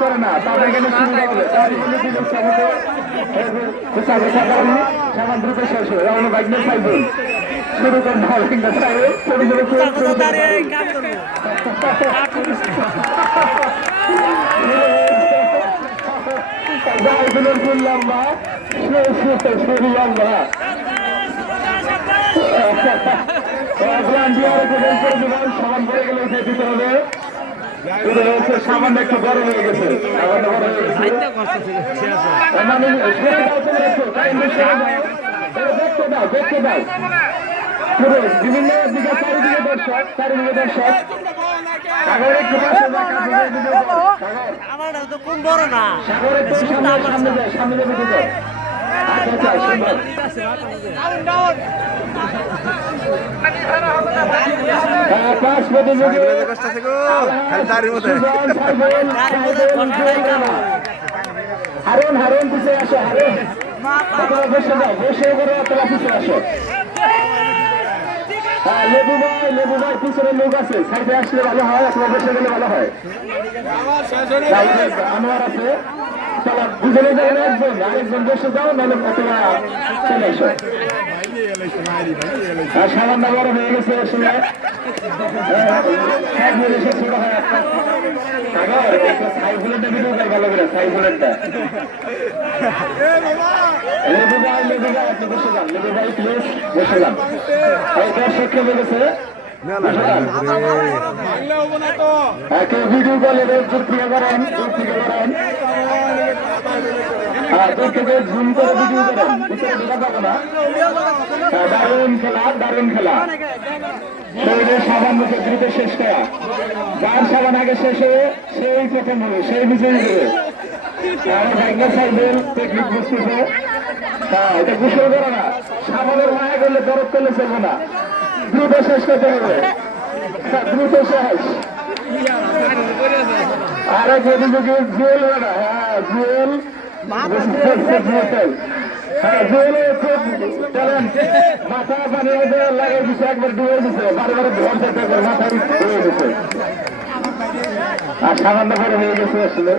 করে না তাদের এখানে সুবিধা হবে সামান দ্রুত শেষ হবে রাউন্ড বাইক নিয়ে সাইকেল শুরু করতে হবে ফুল লম্বা লম্বা সামান পরে গেলে উঠে দিতে হবে সামান্য একটু গরম হয়ে গেছে দেখতে দাও পুরো বিভিন্ন দিকে চারিদিকে দর্শক সাগর সামনে যায় সামনে যাবে হারুন হারুন পিছিয়ে আসো হারুন বসে যাও বসে করে তোলা পিছিয়ে আসো লেবু ভাই পিছনে লোক আছে সাইডে আসলে ভালো হয় অথবা বসে গেলে ভালো হয় আমার আছে চলো দুজনে যাবেন একজন আরেকজন বসে যাও নাহলে অথবা চলে আসো সামান্য বড় হয়ে গেছে আসলে ছোট হয় সাইকেলটা ভিডিও করে ভালো করে সাইকেলটা লেবু ভাই আপনি বসে যান লেবু ভাই প্লিজ বসে যান দর্শক খেলে গেছে ভিডিও কলে যুক্তি করেন ঝুম করে ভিডিও করেন দারুণ খেলা শরীরে সাবান মুখে দ্রুত শেষ করা যার সাবান আগে শেষ হয়ে সেই প্রথম হবে সেই বিজয়ী হবে সাইকেল টেকনিক বুঝতেছে এটা গোসল করে না সাবানের মায়া করলে বরফ করলে চলবে না দ্রুত শেষ করতে হবে দ্রুত শেষ আরে প্রতিযোগী জুয়েল না হ্যাঁ জুয়েল মাথা পানি লাগাই দিচ্ছে একবার ডুবে দিচ্ছে বারবার মাথায় আর সামান্য করে হয়ে গেছে আসলে